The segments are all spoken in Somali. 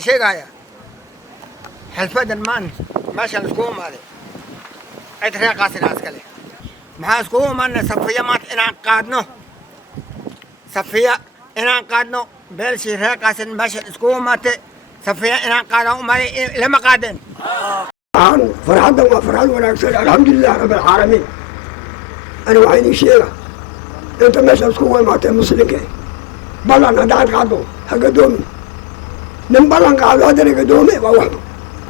شيء قايا حلفة المان ماشي نسكوم هذا أتريق قاسي ناسكله ما نسكوم أن صفية ما إنعقادنا صفية إنعقادنا بلشي ريق قاسي ماشي نسكوم ما صفية إنعقادنا ما لما قادن عن فرحان وفرحان ونكسر الحمد لله رب العالمين أنا وعيني شيئا أنت ماشي نسكوم ما تمسلك بلان هداد قادو هقدومي من بلان قادو هدري قدومي ووحدو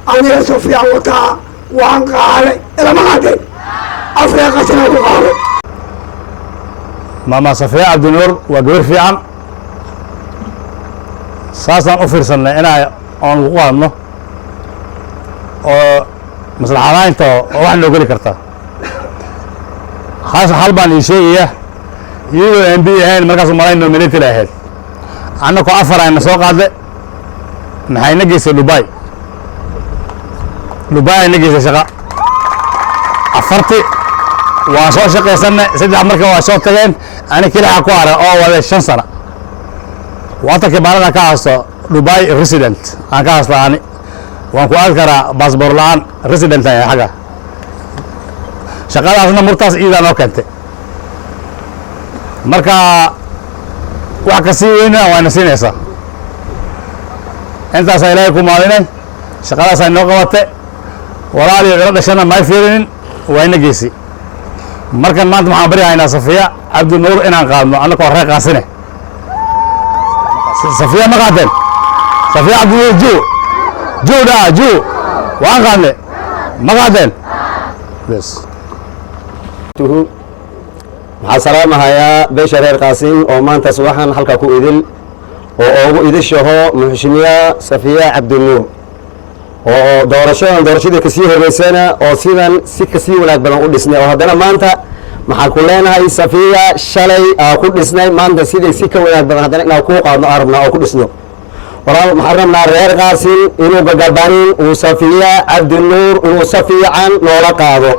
أنا صفية وطاع وعن قالي إلى ما قادن أفريقيا سنة قالي ماما صفية عبد النور وقبر في عام ساسا أفرسنا أنا أنا وقامنا مثلا حالين تو واحد نقول كرتا خاصة حلبان إشيء يو إم بي هاي المركز المالي نومينيتي لهاد أنا كو أفر أنا سوق هذا نحن نجلس دبي نجلس شقة أفرتي وأشوف شقة سنة سيد عمرك وأشوف تجين أنا كده حكوارة أو ولا 5 سنة وأنت كبارنا كاسو دبي ريسيدنت أنا كاسو يعني وأنكو أذكر باسبور لان ريسيدنت يا حاجة شغال أصلا مرتاح إذا ما كنت مركا وعكسي هنا وأنا سينيسا أنت سيلاقيكم مالين شغال سينوقوته ولا لي غير دشنا ما يفيرين وين جيسي مركا ما أنت محبري هنا صفية عبد النور إن قادنا أنا كوريك قاسنة صفية ما قادن صفية عبد النور جو وان قادن ما قادن بس مع سلامة يا بشر القاسم ومان تصبحان حلقة كويدل وإيدشه محشمية صفية عبد النور ودورشة كسيه الرسالة وسيدا سكسي ولاد بنا قد سنة وهذا ما أنت مع كلنا هاي صفية شلي قد سنة ما أنت سيدا سكة ولاد بنا هذا لو كوق أربنا أو قد سنة ورا محرمنا غير قاسم إنه بقبانين وصفية عبد النور وصفية عن نورا قاضو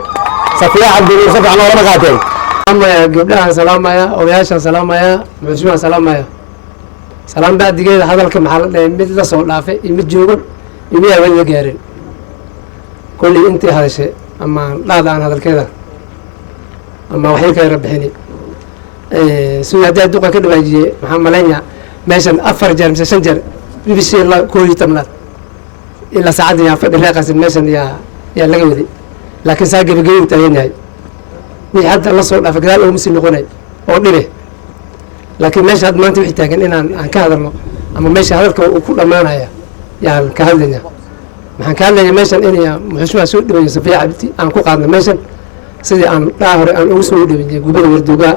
صفية عبد النور صفية عن نورا قاضي قبلها سلام يا أوياشا سلام يا مجموعة سلام يا سلام بعد دقيقة هذا الكمحل مثل صوت لافي يمد جوجل يبيع وين يقارن كل أنت هذا الشيء أما لا عن هذا الكذا أما وحيك يربحني سوي هذا الدقة كده بيجي محمد لينيا ماشان أفر جرم سنجر بيصير الله كوي تمنات إلا ساعدني يا فدي راقص ماشان يا لقودي لكن ساقي بقيم تاني هاي حتى الله صوت لافي قال أو مسلم نقولي أو نبي لكن ماشي هذا ما أنت محتاج إن أنا كهذا أما ماشي هذا وكل ما أنا يعني كهذا maxaan ka hadlayaa meeshan inay muxushmaa soo dhaweeyay Safiya Cabdi aan ku qaadnay meeshan sidii aan hore aan ugu soo dhaweeyay gubada warduga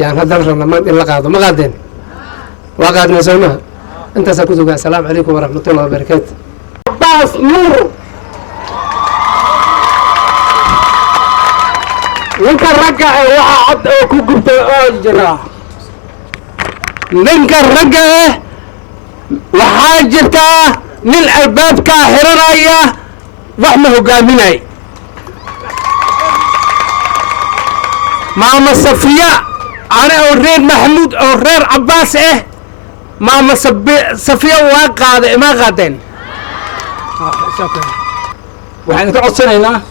yaan hadan rabnaa ma in la qaado ma qaadeen waa qaadnay soomaa intaas ku sugaa assalaamu calaykum wa rahmatullahi wa barakaatuh baas nuur ninka ragga waxa cad oo ku gubtay oo jira ninka ragga waxaa jirta من الباب كاهرانيا وحنا هجاميناي ماما صفية أنا أورير محمود أورير عباس ماما صفية وقاعدة ما قاعدين وحنا كعصنا هنا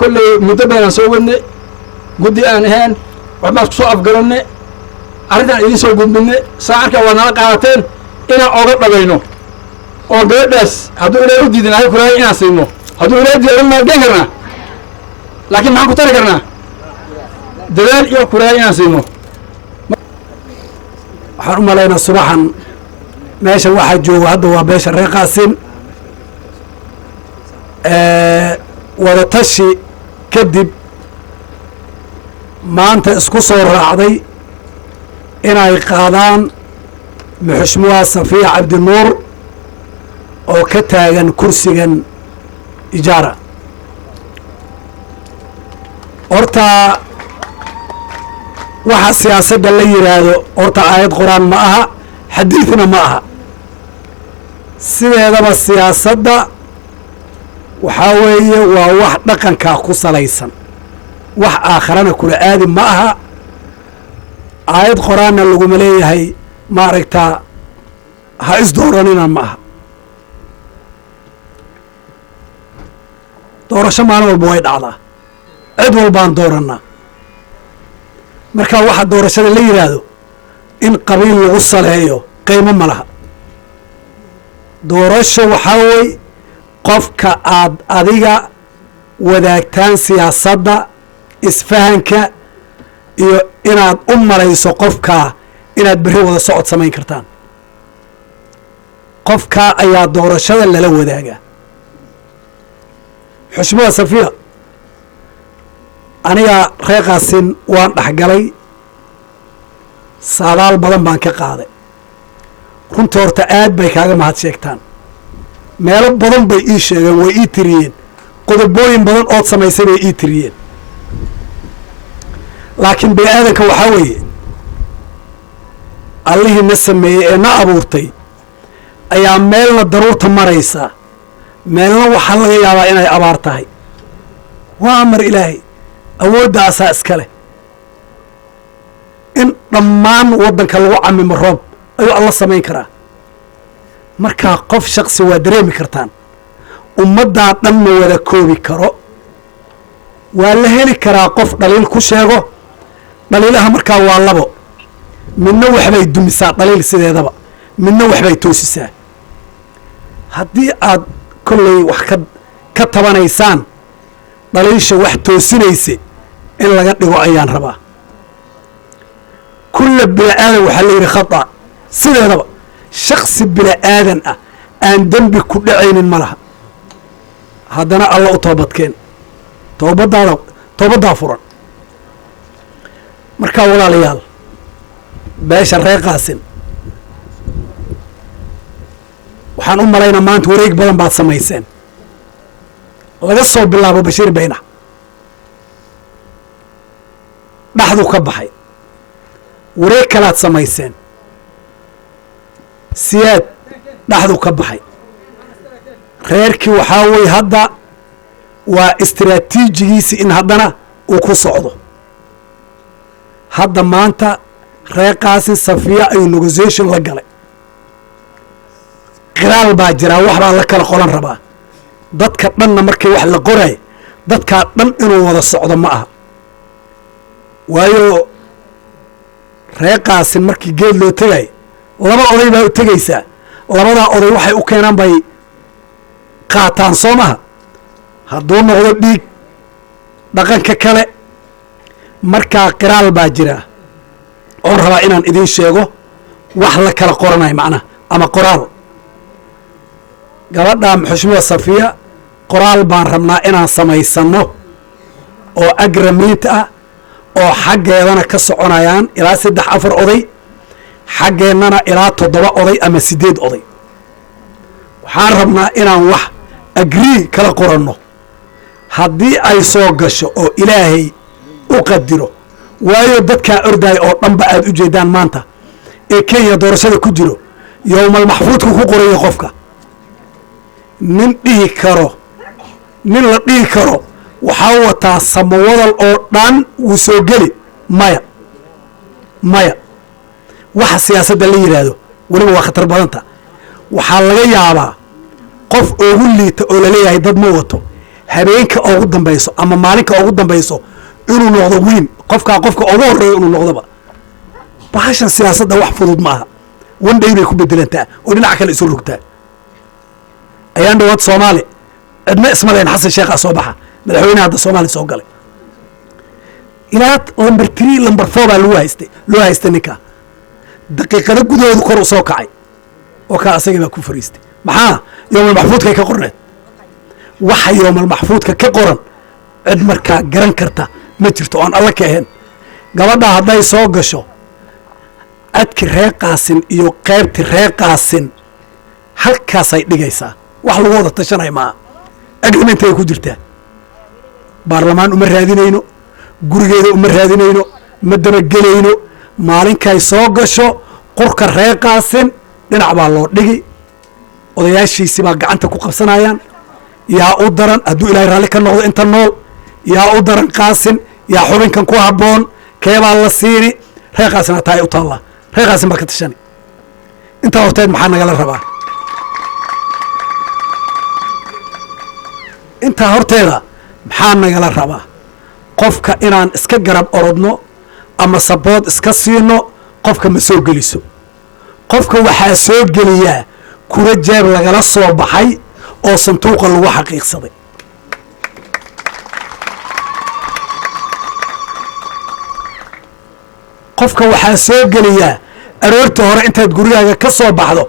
كل مدبنا سوينا قدي أنا هان وما صوف قرنا أريد أن يسوي قدنا ساعة وانا قاعدين إنا أورد بينه oo gabadhaas hadduu ilaahay u diidanahay kuraay inaan siino hadduu ilaahay diidan ma gaan karnaa laakiin maxaan ku tari karnaa dadaal iyo kuraay inaan siino waxaan u malaynaa subaxan meesha waxaa jooga hadda waa beesha reer qaasin wadatashi kadib maanta isku soo raacday inay qaadaan muxushmuha Safiya Cabdi Nuur oo ka taagan kursigan ijaara horta waxa siyaasadda la yiraahdo horta aayad quraan ma aha xadiidna ma aha sideedaba siyaasadda waxa weeye waa wax dhaqanka ku salaysan wax aakhirana kula aadi ma aha aayad quraanna lagu leeyahay ma aragtaa ha is dooranina ma aha doorasho maalin walba way dhacdaa cid walbaan doorannaa marka waxa doorashada la yidhaahdo in qabiil lagu saleeyo qiimo ma laha doorasho waxaa wey qofka aad adiga wadaagtaan siyaasadda isfahanka iyo inaad u malayso qofkaa inaad berri wada socod samayn kartaan qofkaa ayaa doorashada lala wadaagaa xushmada safiya aniga reeqaasin waan dhexgalay saadaal badan baan ka qaaday runtii horta aad bay kaaga mahad sheegtaan meelo badan bay ii sheegeen way ii tiriyeen qodobooyin badan ood samaysay bay ii tiriyeen laakiin bini aadanka waxaa weeye allihii na sameeyey ee na abuurtay ayaa meelna daruurta maraysa meelna waxaa laga yaabaa inay abaar tahay waa amar ilaahay awooddaasaa iska leh in dhammaan waddanka lagu camimo roob ayuu alla samayn karaa markaa qof shaksi waa dareemi kartaan ummaddaa dhan ma wada koobi karo waa la heli karaa qof dhaliil ku sheego dhaliilaha markaa waa labo midna waxbay dumisaa dhaliil sideedaba midna waxbay toosisaa haddii aad kolley wax ka tabanaysaan dhaliisha wax toosinaysa in laga dhigo ayaan rabaa kulla bini aadan waxaa la yidhi khata sideedaba shaksi bini aadan ah aan dembi ku dhacaynin ma laha haddana alla u toobadkeen toobaddaa furan markaa walaalayaal beesha reeqaasin waxaan u malaynaa maanta wareeg badan baad samayseen laga soo bilaabo bashiir baynax dhaxdu ka baxay wareeg kalaad samayseen siyaad dhaxdu ka baxay reerkii waxaa weye hadda waa istiraatiijigiisi in haddana uu ku socdo hadda maanta reeqaasin safiya ayuu negotiation la galay qiraal baa jiraa wax baa la kala qolan rabaa dadka dhanna markii wax la qoray dadkaa dhan inuu wada socdo ma aha waayo reeqaasin markii geed loo tegay laba oday baa u tegaysaa labadaa oday waxay u keenaan bay qaataan soo maha hadduu noqdo dhiig dhaqanka kale markaa qiraal baa jiraa oon rabaa inaan idiin sheego wax la kala qoranayo macnaha ama qoraal gabadha xushmada safiya qoraal baan rabnaa inaan samaysanno oo agramiint ah oo xaggeedana ka soconayaan ilaa 3-4 oday xaggeennana ilaa 7 oday ama 8 oday waxaan rabnaa inaan wax agrii kala qoranno haddii ay soo gasho oo ilaahay u qadiro waayo dadkaa ordaaya oo dhanba aad u jeedaan maanta ee kenya doorashada ku jiro yowmal maxfuudka ku qoraya qofka nin dhihi karo nin la dhihi karo waxaa wataa samawadal oo dhan wuu soo geli maya waxa siyaasadda la yidhaahdo weliba waa khatar badanta waxaa laga yaabaa qof ugu liita oo laleeyahay dad ma wato habeenka ugu dambayso ama maalinka ugu dambayso inuu noqdo wiin qofka ugu horeeyo inuu noqdoba bahashan siyaasadda wax fudud ma aha one day bay ku bedelantaa oo dhinac kale isu rogtaa ayaan dhawaad soomaali cidna ismalayn xasan sheekhaa soo baxa madaxweynaha hadda soomaali soo galay ilaa lamber 3 lamber 4 baa loo haystay ninka daqiiqado gudahoodu kor u soo kacay oo kaa asagii baa ku fariistay maxaa yowmal maxfuudkay ka qorneed waxa yowmal maxfuudka ka qoran cid markaa garan karta ma jirto oon alla ka ahayn gabadha hadday soo gasho adki reeqaasin iyo qaybti reeqaasin halkaasay dhigaysaa wax lagu wada tashanaya maaha agrimentay ku jirtaa baarlamaan uma raadinayno gurigeeda uma raadinayno ma dabagelayno maalinkay soo gasho qurka reeqaasin dhinac baa loo dhigi odayaashiisi baa gacanta ku qabsanayaan yaa u daran hadduu ilaahay raalli ka noqdo inta nool yaa u daran qaasin yaa xubinkan ku habboon keebaa la siini reeqaasin hataa ay u taallaa reeqaasin baa ka tashani intaa horteed maxaa nagala rabaa intaa horteeda maxaa nagala rabaa qofka inaan iska garab orodno ama sabood iska siino qofka ma soo geliso qofka waxaa soo geliyaa kura jeeb lagala soo baxay oo sanduuqa lagu xaqiiqsaday qofka waxaa soo geliyaa aroorta hore intaad gurigaaga ka soo baxdo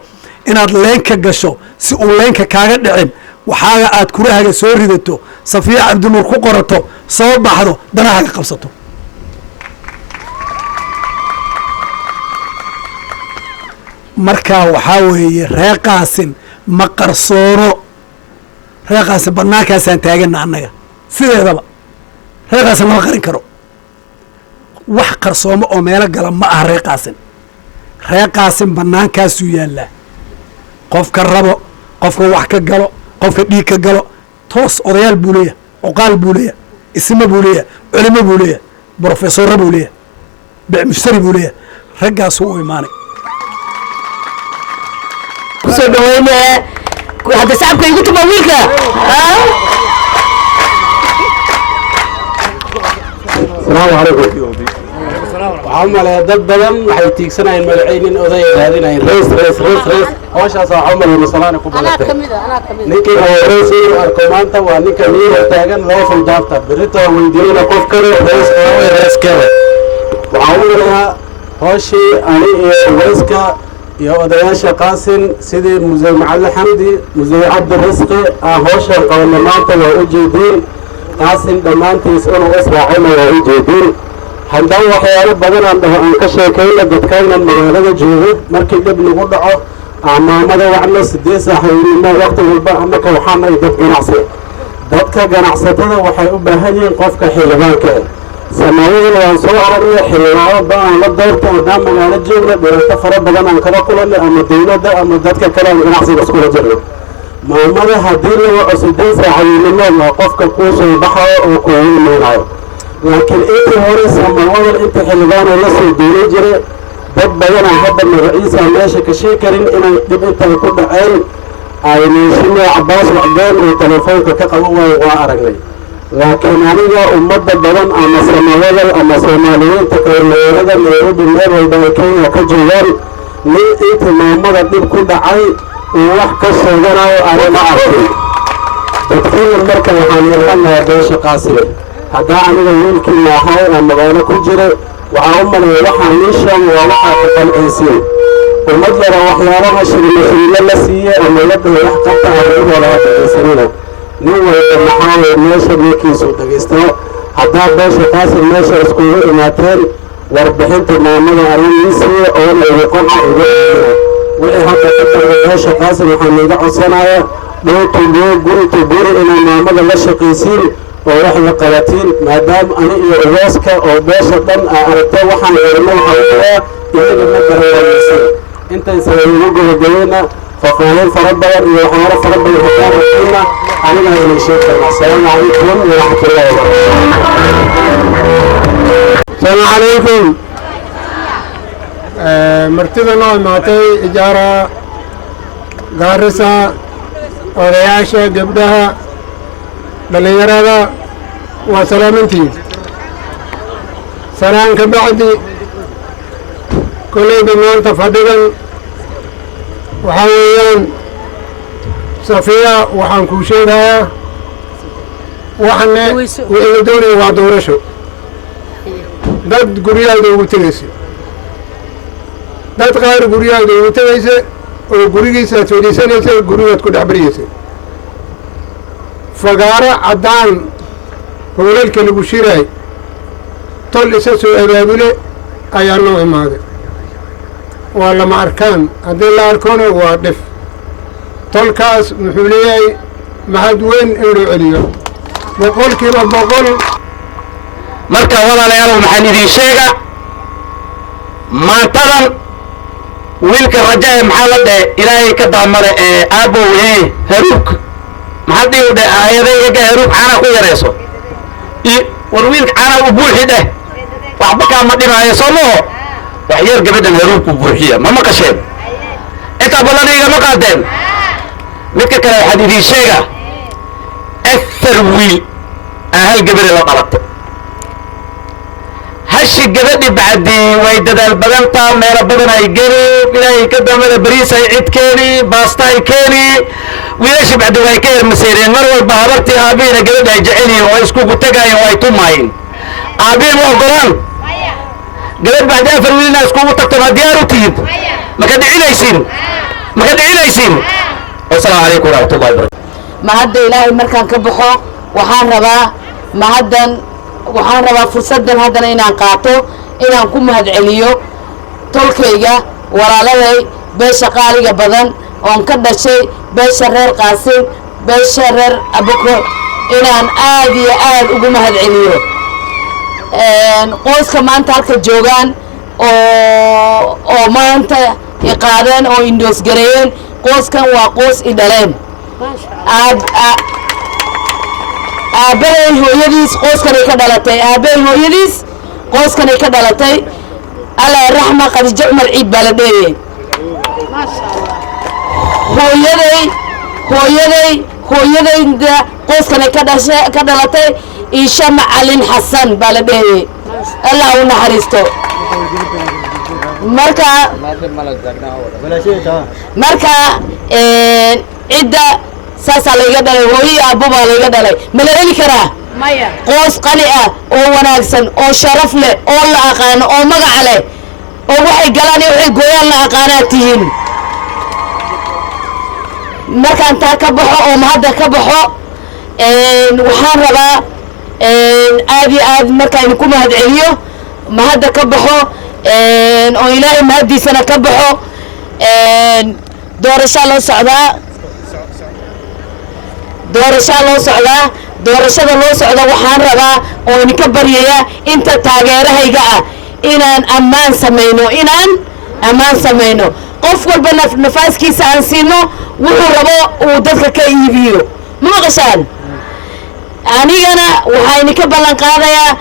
inaad leenka gasho si uu leenka kaaga dhicin waxaaga aad kurahaaga soo ridato safiya cabdinuur ku qorato soo baxdo danahaaga qabsato markaa waxaa weeye reer qaasin ma qarsoono reer qaasin bannaankaasaan taagana annaga sideedaba reer qaasin lama qarin karo wax qarsoomo oo meelo gala ma aha reer qaasin reer qaasin bannaankaasuu yaallaa qofka rabo qofka wax ka galo qofka dhiig ka galo toos odayaal buu leeyahay cuqaal buu leeyahay ismo buu leeyahay culimo buu leeyahay brofesorra buu leeyahay bicmushtari buu leeyahay raggaasuu u imaanay kusoo dhaweyne hadda shacabka igu tuma wiilka السلام عليكم وعمل dad badan waxay tiigsanayeen magacaynin oday raadinayeen rees hawshaas عمل المصلانه ku balatay ninkii oo rees uu arko maanta waa ninka niyo taagan loo fuldaafta birito weydiina qof kale rees kale waxaan u leeyahay hawshii ani iyo reeska iyo odayaasha qaasin sidii musee macalin xamdi musee cabdi risqi hawshan qabanay maanta waa u jeedin qaasin dhammaantiis inuu israacayna waa u jeedin haddana waxyaalo badan aan ka sheekayna dadkayna magaalada joogo markii dhib nagu dhaco maamada wacna 8 saaxiibnimo waqti walba annaka waxaanay dad ganacsi dadka ganacsatada waxay u baahan yihiin qofka xildhibaanka samaayadana waan soo aragnay xildhibaano badan la doorta oo magaalo joogna dhibaato fara badan aan kala kulanay ama dawladda ama dadka kale aan ganacsiga iskula jirno maamada haddii lagu cusubay saaxiibnimo waa qofka kuu soo baxayo oo kuugu imaanayo laakiin intii hore samaawada inta xildhibaan la soo duulay jiray dad badan hadda magaciisa meesha ka sheekarin inay dhib inta ku dhaceen ay meeshii Cabbaas wacdeen oo telefoonka ka qabo waa aragnay laakiin aniga ummadda badan ama samaawada ama Soomaaliyeedka kaleerada Nairobi meel walba Kenya ka joogaan nin inta maamada dhib ku dhacay wax ka sheeganayo arima arkay dadkii marka waxaan yeelanayaa beesha qaasire hadda aniga wiilkii maahay ama magaalo ku jira waxaa u maleeyaa waxaan niishan waa waxa ka qalceysiin ummad yara waxyaalaha shirmashirina la siiyay ama la dhahay wax qabta arrimo la dhageysanina nin walba maxaa meesha ninkiisu dhageysto hadda beesha qaasire meesha iskugu imaateen warbixinta maamada arrimiisa oo la qanca wixii hadda ka dambe beesha qaasire waxaan iga codsanayaa dhowrtu guri inay maamada la shaqaysiin oo wax la qabatiin maadaama ani iyo ogaaska oo beesha dhan aragtay waxaan yeelno waxaa iyaga ma garanaysan intay sameeyeen gobol فقالوا فربنا وحنا فربنا وحنا علينا إلى شيء السلام عليكم ورحمة الله وبركاته. السلام عليكم. مرتبنا معطي إجارة غارسة ورياشة جبدها بليرة وسلامتي. سلام كبعدي كل بمان تفضل وحاولين صفية وحنكوشيها وحنا وإلدوني وعدورشو داد قرية دو تلسي داد غير قرية دو تلسي وقرية ساتوليسانيسي قرية كل عبريسي فقارة عدان هولالك اللي بشيراي طول إساسو إبابلي أيانو إمادي ولا معركان هذي اللي أركونه وادف طلقاس محوليي محدوين إلو عليو بقول كيما بقول marka walaalayaal waxaan idin sheega maantadan wiilka rajae maxaa la dhahe ilaahay ka daamale ee aabow haruug maxaa dhihi dhe ayadayga haruug caana ku yarayso war wiilka caana u buuxi dheh waxba kaama dhimaayo soo maho wax yar gabadhan haruugku buuxiya ma maqasheen intaa badan igama qaadeen midka kale waxaan idin sheega afar wiil aan hal gabadhi la dhalatay hashi gabadhi bacdii way dadaal badantaa meelo badan ay geli ilaahay ka damada bariis ay cid keeni baasta ay keeni wiilasha bacdi way ka hermaseereen mar walba habartii aabihiina gabadha ay jecel yihiin oo iskugu tagaayeen oo ay tumaayeen aabihin ma ogolaan gabadh bacdi afar wiilina iskugu tagto ma diyaar u tihid maka dhicinaysiin wasalaamu calaykum waraxmatullahi wabarakatu ma hadda ilaahay markaan ka baxo waxaan rabaa fursaddan haddana inaan qaato inaan ku mahadceliyo tolkayga walaaladay beesha qaaliga badan oon ka dhashay beesha reer qaasim beesha reer abukor inaan aad iyo aad ugu mahadceliyo qoyska maanta halka joogaan oo maanta iqaadeen oo indoosgareeyeen qoyskan waa qoys i dhaleen aabbahay hooyadiis qoyskanay ka dhalatay aabbahay hooyadiis qoyskanay ka dhalatay allah raxma khadiijo cumar ciid baa la dheeyey hooyadayda qoyskanay ka dhalatay iisha macalin xasan baa la dheeyey allah u naxariisto marka cidda saasaa layga dhalay hooyo aabbo baa layga dhalay ma la heli karaa qoys qani ah oo wanaagsan oo sharaf leh oo la aqaano oo magaca leh oo waxay galaan iyo waxay gooyaan la aqaanaad tihiin markaan taa ka baxo oo mahadda ka baxo waxaan rabaa aad iyo aad markaan ku mahadceliyo mahadda ka baxo oo ilaahay mahaddiisana ka baxo doorashaa loo socdaa doorashada loo socda waxaan rabaa oo idinka baryayaa inta taageerahayga ah inaan ammaan samayno qof walba nafaaskiisa aan siino wuxuu rabo uu dadka ka iibiyo ma maqashaan anigana waxaa idinka ballan qaadayaa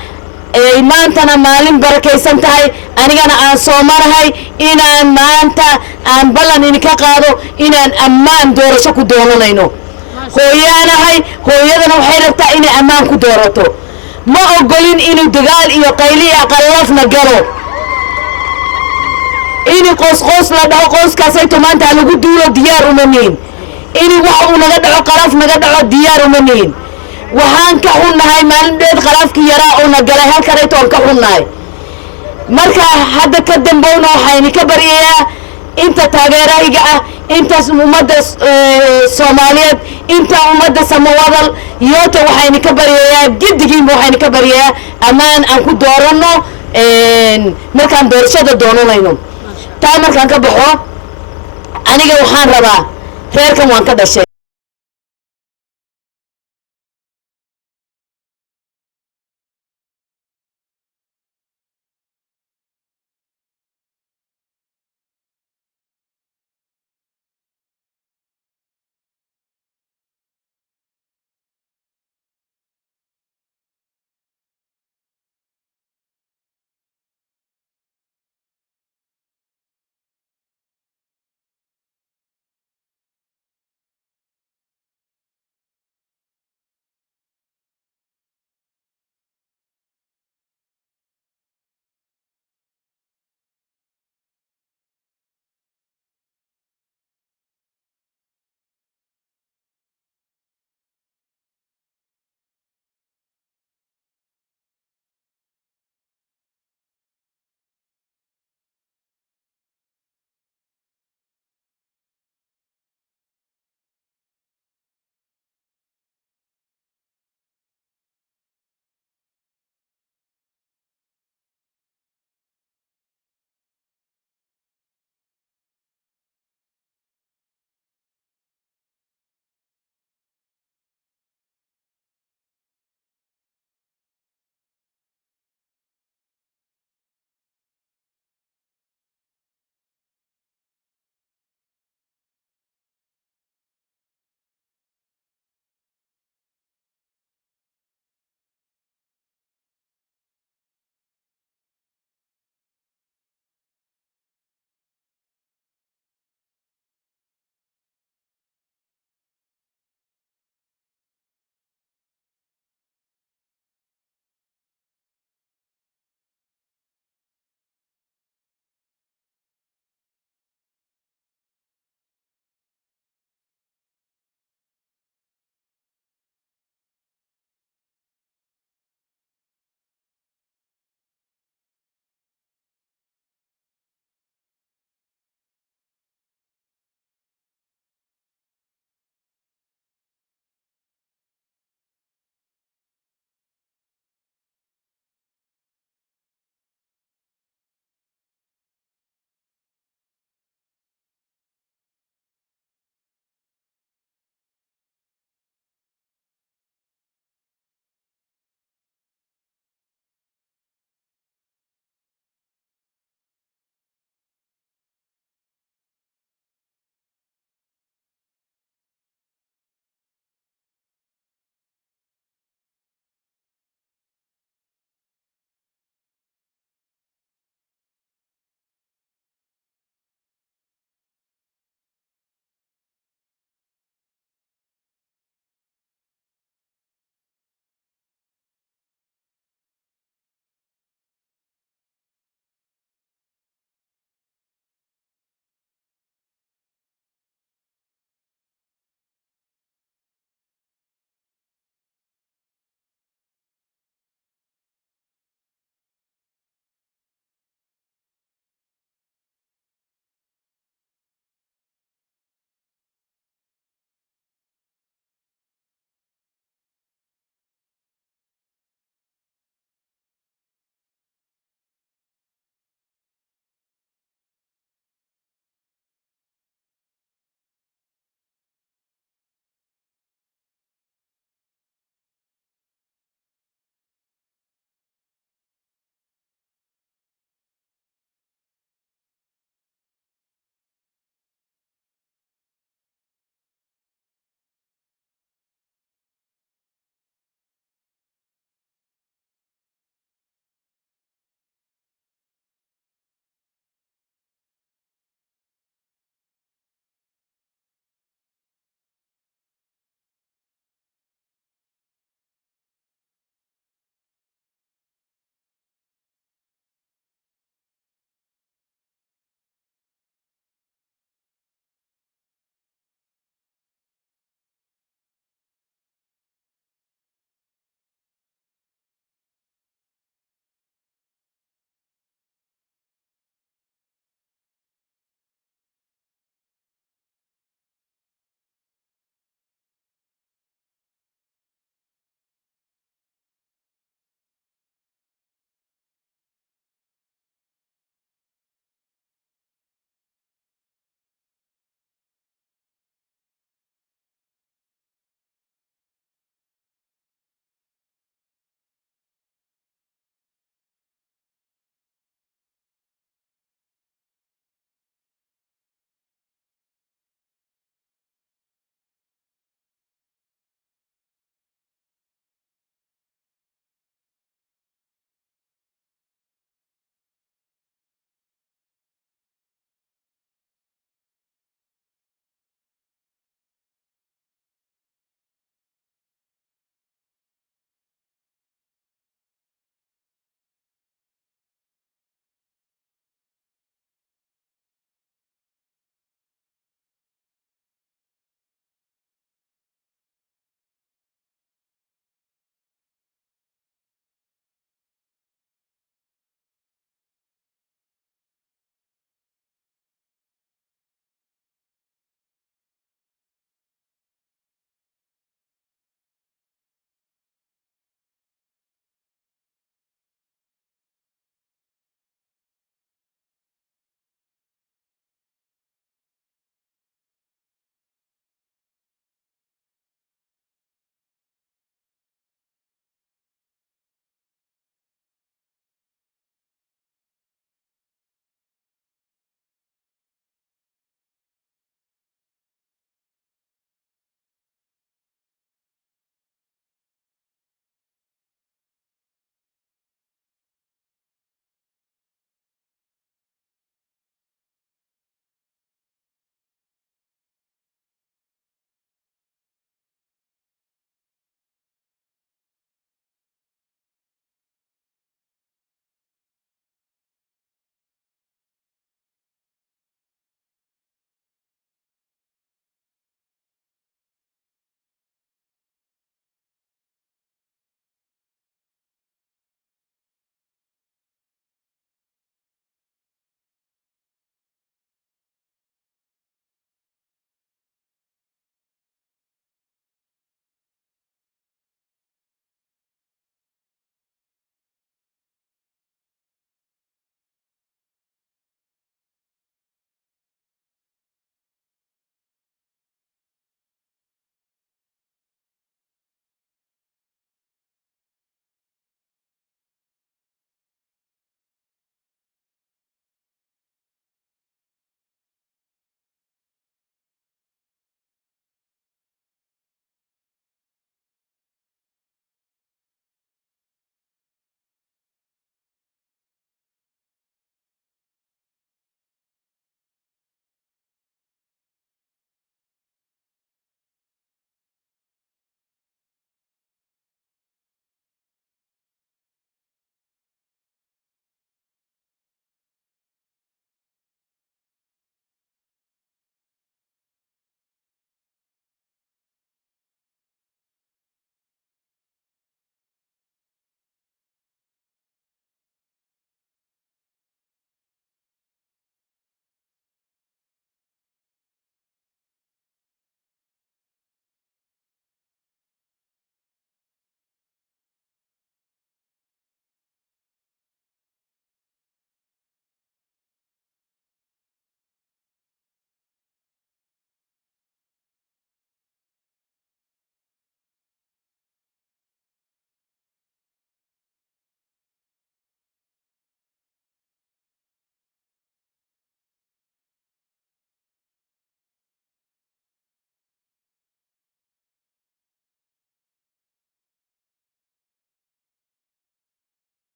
maantana maalin barakaysan tahay anigana aan soomanahay inaan maanta aan ballan idinka qaado inaan ammaan doorasho ku doonanayno hooyaanahay hooyadana waxay rabtaa inay ammaan ku doorato ma ogolin inuu dagaal iyo qayli iyo qallafna galo inuu qoos la dhaho qoyskaasayto maanta lagu duulo diyaar uma nihin inuu wax uu naga dhaco qalaf naga dhaco diyaar uma nihin waxaan ka xunnahay maalin dheed qalaafkii yaraa uuna galay halkanayto aan ka xunnahay marka hadda ka dambowna waxaa idinka baryayaa inta taageerahayga ah intaas ummadda soomaaliyeed inta ummadda samawadal yoota waxaa idinka baryayaa giddigiinba waxaa idinka baryayaa ammaan aan ku dooranno markaan doorashada doonanayno taa markaan ka baxo aniga waxaan rabaa reerkan waan ka dhashay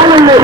أنا اللي